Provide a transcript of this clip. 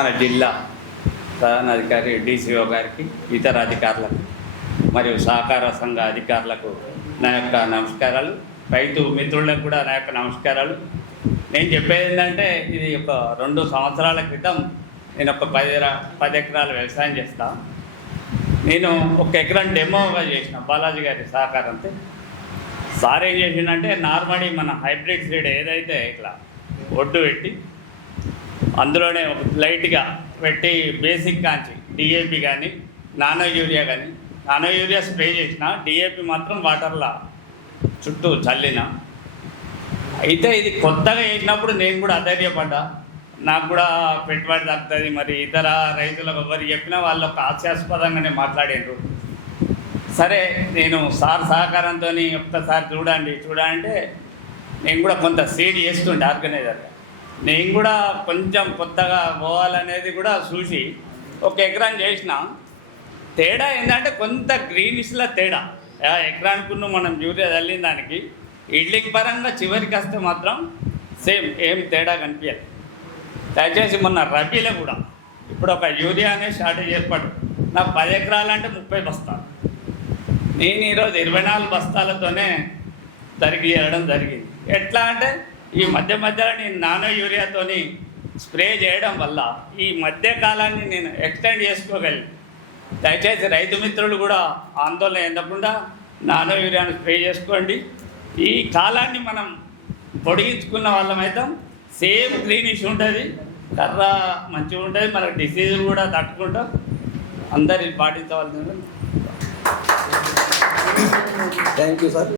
మన జిల్లా ప్రధానాధికారి DCO గారికి, ఇతర అధికారులకు మరియు సహకార సంఘ అధికారులకు నా యొక్క నమస్కారాలు. రైతు మిత్రులకు కూడా నా యొక్క నమస్కారాలు. నేను చెప్పేది ఏంటంటే, ఇది ఒక 2 సంవత్సరాల క్రితం నేను ఒక 10 ఎకరాల వ్యవసాయం చేస్తాను. నేను 1 ఎకరం డెమోగా చేసిన బాలాజీ గారి సహకారంతో. సార్ ఏం చేసిందంటే, నార్మలీ మన హైబ్రిడ్ సీడ్ ఏదైతే ఇట్లా ఒడ్డు పెట్టి అందులోనే ఒక లైట్గా పెట్టి బేసిక్ కాంచి DAP కానీ నానో యూరియా కానీ, నానో యూరియా స్ప్రే చేసిన, DAP మాత్రం వాటర్లా చుట్టూ చల్లిన. అయితే ఇది కొత్తగా వేసినప్పుడు నేను కూడా అధైర్యపడ్డా. నాకు కూడా పెట్టుబడి తగ్గుతుంది, మరి ఇతర రైతులకు ఎవరు చెప్పినా వాళ్ళు ఒక హాస్యాస్పదంగానే మాట్లాడారు. సరే, నేను సార్ సహకారంతో ఒక్కసారి చూడంటే నేను కూడా కొంత సీడ్ చేస్తుండే ఆర్గనైజర్గా. నేను కూడా కొంచెం కొత్తగా పోవాలనేది కూడా చూసి 1 ఎకరం చేసిన. తేడా ఏంటంటే కొంత గ్రీనిష్లో తేడా. ఎకరానికి మనం యూరియా చల్లిన దానికి ఇడ్లీకి పరంగా చివరికి వస్తే మాత్రం సేమ్ ఏం తేడా కనిపించదు. దయచేసి మొన్న రబీలో కూడా ఇప్పుడు ఒక యూరియా అనే షార్టేజ్ ఏర్పడు. నాకు 10 ఎకరాలంటే 30 బస్తాలు. నేను ఈరోజు 24 బస్తాలతోనే చేయడం జరిగింది. ఎట్లా అంటే ఈ మధ్యలో నేను నానో యూరియాతోని స్ప్రే చేయడం వల్ల ఈ మధ్యకాలాన్ని నేను ఎక్స్టెండ్ చేసుకోగలను. దయచేసి రైతు మిత్రులు కూడా ఆందోళన చెందకుండా నానో యూరియాను స్ప్రే చేసుకోండి. ఈ కాలాన్ని మనం పొడిగించుకున్న వాళ్ళమైతే సేమ్ గ్రీనిష్ ఉంటుంది, కర్ర మంచిగా ఉంటుంది, మనకు డిసీజులు కూడా తట్టుకుంటాం. అందరిని పాటించవలసింది. Thank you sir.